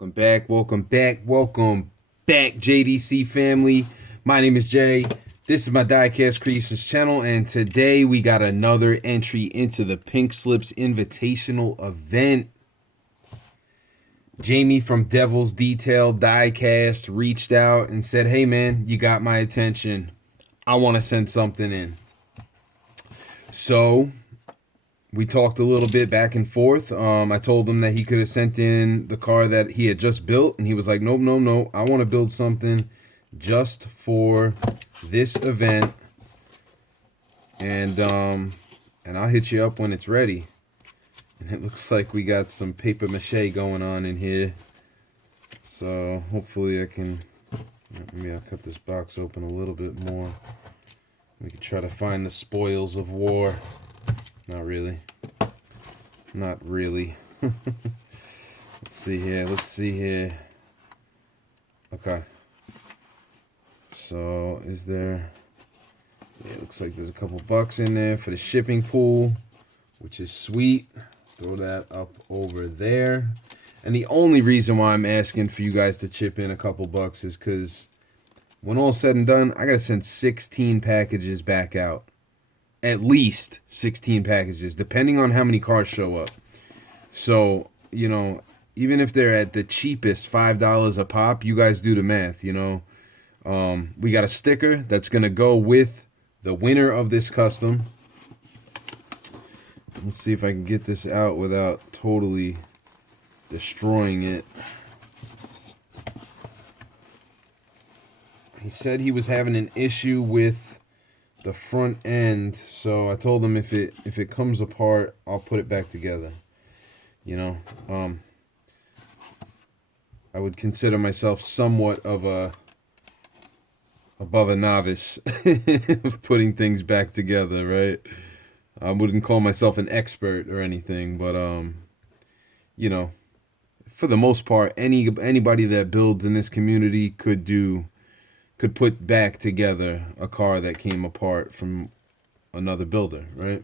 Welcome back, JDC family. My name is Jay. This is my Diecast Creations channel, and today we got another entry into the Pink Slips Invitational event. Jamie from Details Diecast reached out and said, "Hey man, you got my attention. I want to send something in." So we talked a little bit back and forth. I told him that he could have sent in the car that he had just built, and he was like, nope, no, no. I want to build something just for this event, and I'll hit you up when it's ready. And it looks like we got some paper mache going on in here. So hopefully I can, maybe I'll cut this box open a little bit more. We can try to find the spoils of war. Not really. Not really. Let's see here. Okay. So, is there... Yeah, it looks like there's a couple bucks in there for the shipping pool, which is sweet. Throw that up over there. And the only reason why I'm asking for you guys to chip in a couple bucks is because when all's said and done, I gotta send 16 packages back out. At least 16 packages, depending on how many cars show up. So, you know, even if they're at the cheapest $5 a pop, you guys do the math, you know. We got a sticker that's going to go with the winner of this custom. Let's see if I can get this out without totally destroying it. He said he was having an issue with the front end, so I told him if it comes apart, I'll put it back together. You know, I would consider myself somewhat of above a novice of putting things back together, right? I wouldn't call myself an expert or anything, but you know, for the most part, anybody that builds in this community could put back together a car that came apart from another builder, right?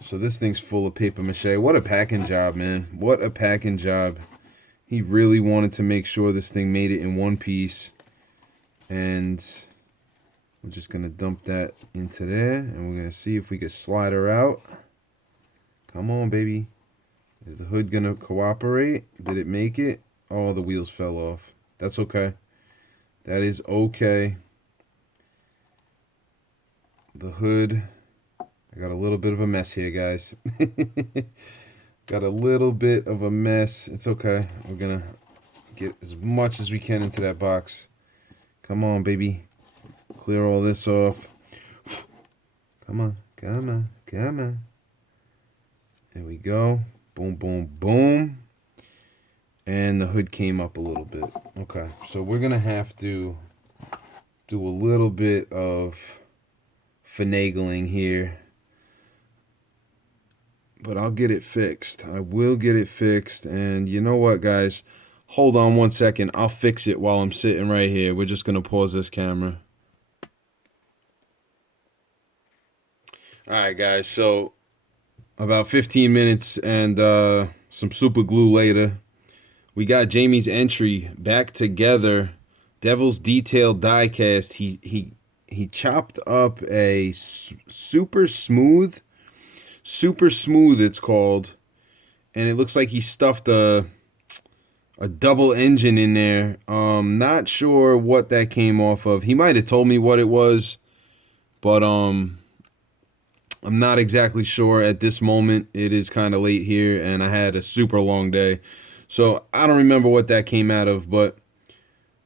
So this thing's full of paper mache. What a packing job, man. What a packing job. He really wanted to make sure this thing made it in one piece. And we're just going to dump that into there. And we're going to see if we can slide her out. Come on, baby. Is the hood going to cooperate? Did it make it? Oh, the wheels fell off. That's okay. That is okay. The hood. I got a little bit of a mess here, guys. Got a little bit of a mess. It's okay. We're going to get as much as we can into that box. Come on, baby. Clear all this off. Come on. Come on. Come on. There we go. Boom, boom, boom. And the hood came up a little bit. Okay, so we're going to have to do a little bit of finagling here. But I'll get it fixed. I will get it fixed. And you know what, guys? Hold on one second. I'll fix it while I'm sitting right here. We're just going to pause this camera. All right, guys. So about 15 minutes and some super glue later, we got Jamie's entry back together. Devil's Details Diecast. He chopped up a super smooth it's called, and it looks like he stuffed a double engine in there. Not sure what that came off of. He might have told me what it was, but I'm not exactly sure at this moment. It is kind of late here, and I had a super long day. So I don't remember what that came out of, but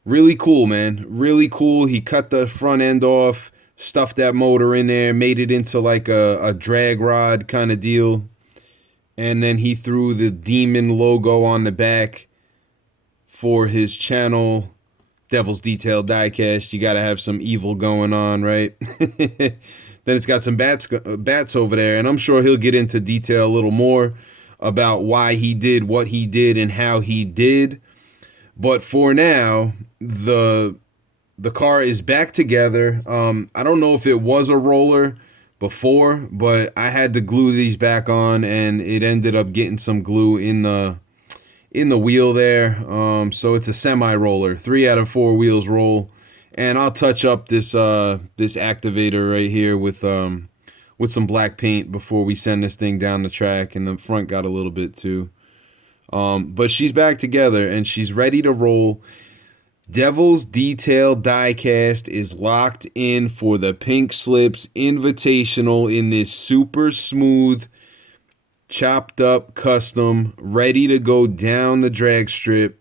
really cool, man. Really cool. He cut the front end off, stuffed that motor in there, made it into like a drag rod kind of deal. And then he threw the demon logo on the back for his channel, Devil's Details Diecast. You got to have some evil going on, right? Then it's got some bats over there, and I'm sure he'll get into detail a little more about why he did what he did and how he did. But for now, the car is back together. I don't know if it was a roller before, but I had to glue these back on, and it ended up getting some glue in the in the wheel there. So it's a semi-roller. 3 out of 4 wheels roll. And I'll touch up this this activator right here with some black paint before we send this thing down the track. And the front got a little bit too. But she's back together and she's ready to roll. Devil's Detail Diecast is locked in for the Pink Slips Invitational in this super smooth, chopped up custom, ready to go down the drag strip.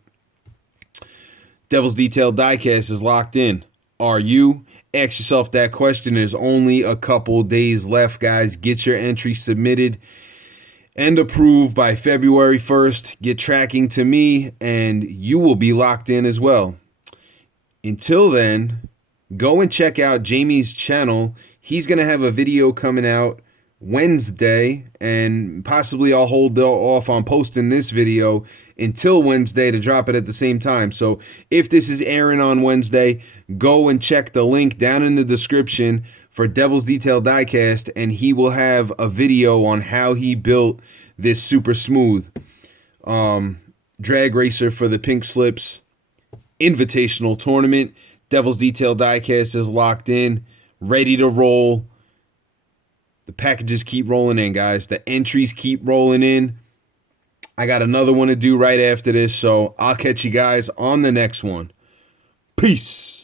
Devil's Detail Diecast is locked in. Are you? Ask yourself that question. There's only a couple days left, guys. Get your entry submitted and approved by February 1st. Get tracking to me, and you will be locked in as well. Until then, go and check out Jamie's channel. He's going to have a video coming out Wednesday, and possibly I'll hold off on posting this video until Wednesday to drop it at the same time. So if this is airing on Wednesday, go and check the link down in the description for Devil's Detail Diecast, and he will have a video on how he built this super smooth drag racer for the Pink Slips Invitational Tournament. Devil's Detail Diecast is locked in, ready to roll. The packages keep rolling in, guys. The entries keep rolling in. I got another one to do right after this, so I'll catch you guys on the next one. Peace.